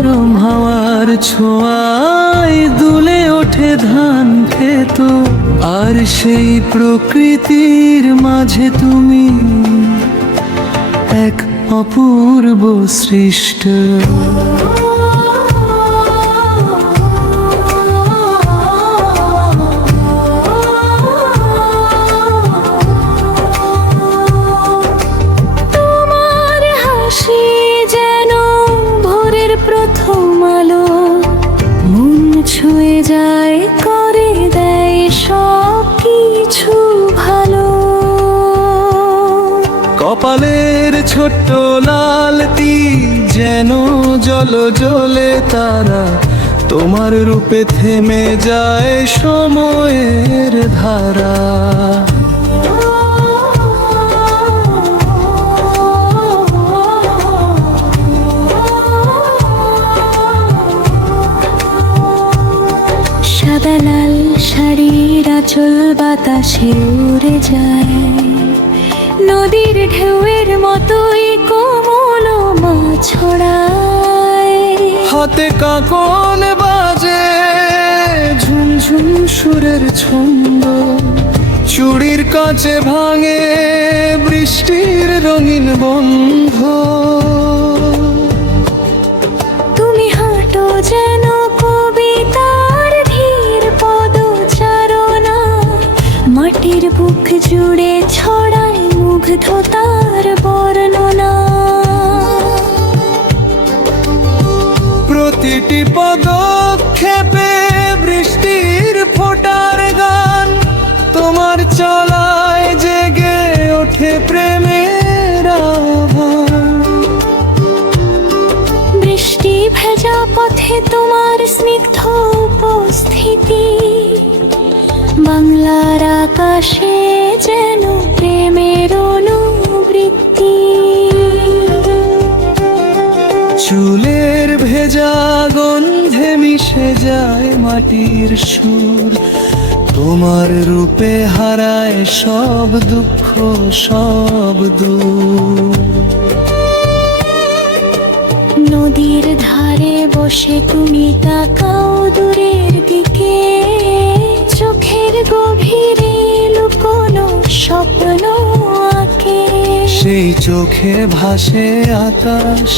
নরম হাওয়ার ছোঁয়ায় দুলে ওঠে ধান ক্ষেত, আর সেই প্রকৃতির মাঝে তুমি এক অপূর্ব সৃষ্ট। তোমার হাসি যেন ভোরের প্রথম আলো, মন ছুঁয়ে যায়, করে দেয় সব কিছু ভালো। কপালের ছোট্ট লাল তীর যেন জল জ্বলে তারা, তোমার রূপে থেমে যায় সময়ের ধারা। সাদা লাল শাড়ির আঁচল বাতাসে উড়ে যায়, নদীর ঢেউয়ের মতোই কোমল মা ছড়ায়। হাতে কাঁকন বাজে ঝুমঝুম সুরের ছন্দ, চুড়ির কাছে ভাঙে বৃষ্টির রঙিন বন্ধ। তুমি হাঁটো যেন কবিতার ধীর পদচারণা, মাটির বুক জুড়ে ছড়ায় মুগ্ধতার বর্ণনা। প্রতিটি পদক্ষেপে বৃষ্টির ফোঁটার গান, তোমার চলায় জেগে ওঠে প্রেমের আহ্বান। বৃষ্টি ভেজা পথে তোমার স্নিগ্ধ উপস্থিতি, বাংলার আকাশে যেন প্রেমের অনুবৃত্তি। চুলের ভেজা গন্ধে মিশে যায় মাটির সুর, তোমার রূপে হারায় সব দুঃখ সব দূর। নদীর ধারে বসে তুমি তাকাও দূরের দিকে, চোখের গভীরে লুকোনো স্বপ্ন আঁকে। সেই চোখে ভাসে আকাশ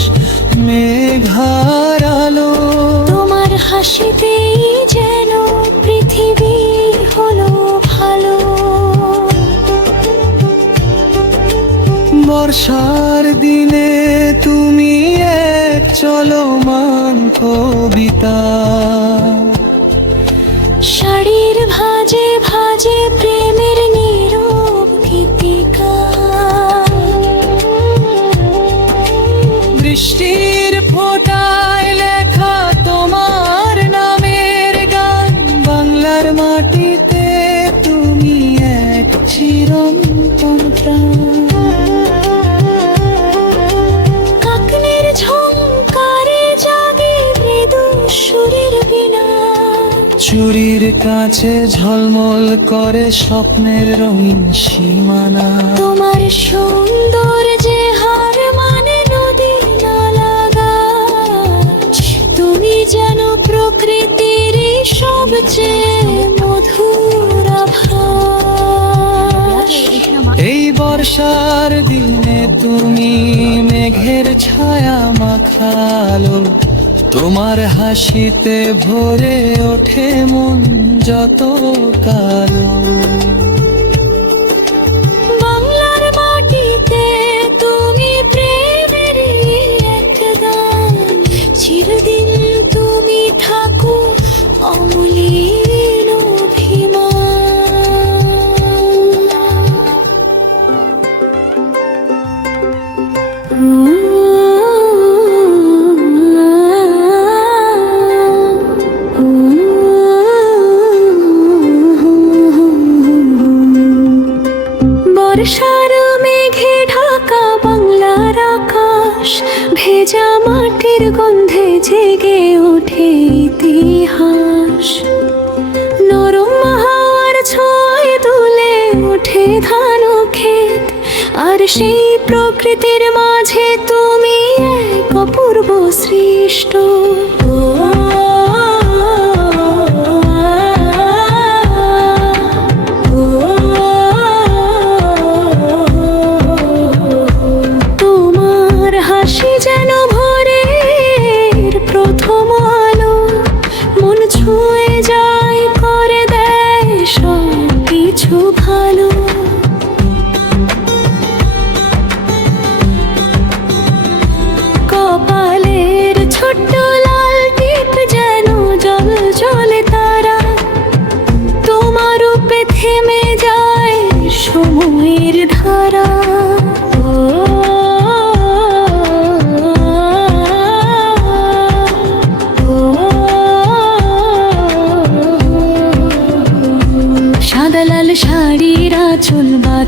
মেঘার আলো, তোমার হাসিতেই যেন পৃথিবী হলো ভালো। বর্ষার দিনে তুমি এক চলমান কবিতা, শাড়ির ভাঁজে ভাঁজে প্রেমের নীরব গীতিকা। বৃষ্টির ফোঁটায় লেখা তোমার নামের গান, বাংলার মাটিতে তুমি এক চিরন্তন প্রাণ। কাকনের ঝংকারে জাগে মৃদু সুরের বীণা, চুরির কাছে ঝলমল করে স্বপ্নের রঙিন সীমানা। তোমার সুন্দর যে হার মানে নদী নালা গাছ, তুমি যেন প্রকৃতির সবচেয়ে মধুর আভাস। এই বর্ষার দিনে তুমি মেঘের ছায়া মাখালো, তোমার হাসিতে ভরে ওঠে মন যত কালো। বাংলার মাটিতে তুমি প্রেমের এক গান, চিরদিন তুমি থাকো অমলিন বর্ষার মেঘে ঢাকা বাংলার আকাশ, ভেজা মাটির গন্ধে জেগে ওঠে ইতিহাস। নরম হাওয়ার ছোঁয়ায় দুলে ওঠে ধান ক্ষেত, আর সেই প্রকৃতির মাঝে তুমি এক অপূর্ব সৃষ্ট।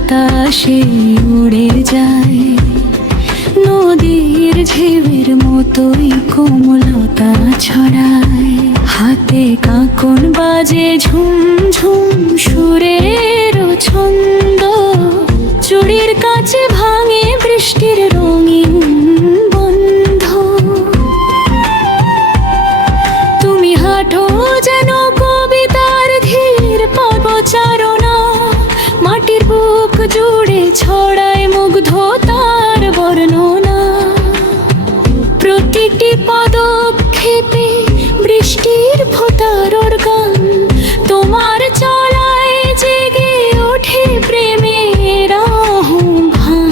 বাতাসে উড়ে যায়, নদীর ঢেউয়ের মতোই কোমলতা ছড়ায়। হাতে কাঁকন বাজে ঝুম ঝুম সুরের ছন্দ, চুড়ির কাছে ভাঙে বৃষ্টির রঙিন বন্ধ। তুমি হাঁটো যেন কবিতার ধীর পদচারণা, মাটির বুক জুড়ে ছড়ায় মুগ্ধতার বর্ণনা। প্রতিটি পদক্ষেপে বৃষ্টির ফোঁটার গান, তোমার চলায় জেগে ওঠে প্রেমের আহ্বান।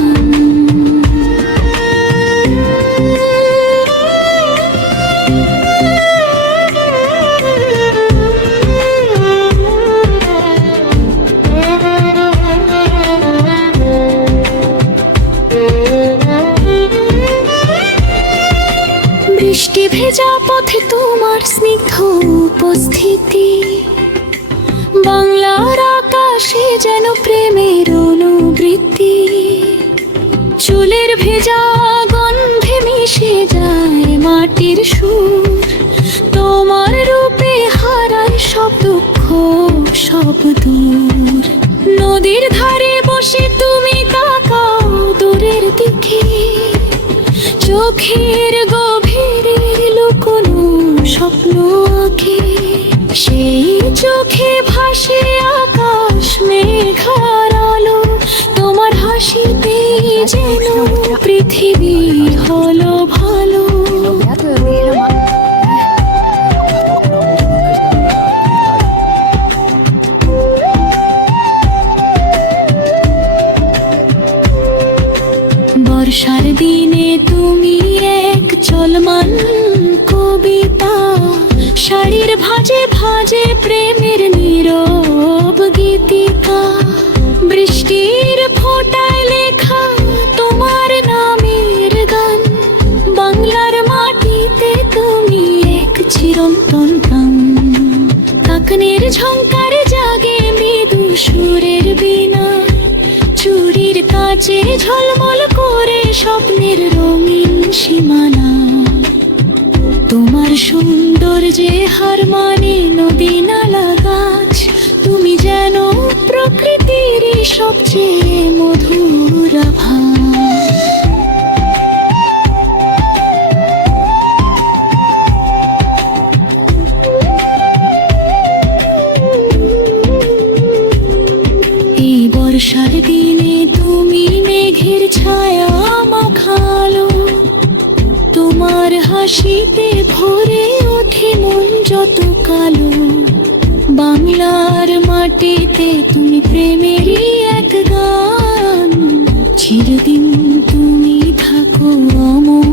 বৃষ্টি ভেজা পথে তোমার স্নিগ্ধ উপস্থিতি, বাংলার আকাশে যেন প্রেমের অনুবৃত্তি। চুলের ভেজা গন্ধে মিশে যায় মাটির সুর, তোমার রূপে হারায় সব দুঃখ সব দূর। নদীর ধারে বসে তুমি তাকাও দূরের দিকে, চোখের গভীরে লুকোনো স্বপ্ন আঁকে। সেই চোখে ভাসে আকাশ মেঘার আলো, তোমার হাসিতে যেন পৃথিবী হলো ভালো। বর্ষার দিনে তুমি এক চলমান কবিতা, শাড়ির ভাঁজে ভাঁজে প্রেমের নীরব গীতিকা। বৃষ্টির ফোঁটায় লেখা তোমার নামের গান, বাংলার মাটিতে তুমি এক চিরন্তন প্রাণ। কাকনের ঝংকারে জাগে মৃদু সুরের বীণা, চুড়ির কাছে ঝলমল করে স্বপ্নের রঙিন সীমানা। তোমার সৌন্দর্যে হার মানে নদী নালা গাছ, তুমি যেন প্রকৃতির সবচেয়ে মধুর আভাস। এই বর্ষার দিনে তুমি মেঘের ছায়া মাখালো, তোমার হাসিতে ভরে ওঠে মন যত কালো। বাংলার মাটিতে তুমি প্রেমেরই এক গান, চিরদিন তুমি থাকো অমর।